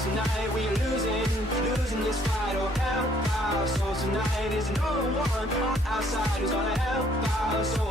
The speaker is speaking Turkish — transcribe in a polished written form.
cause tonight we are losing this fight. Oh, help our souls tonight. Is no one on our side who's gonna help our souls.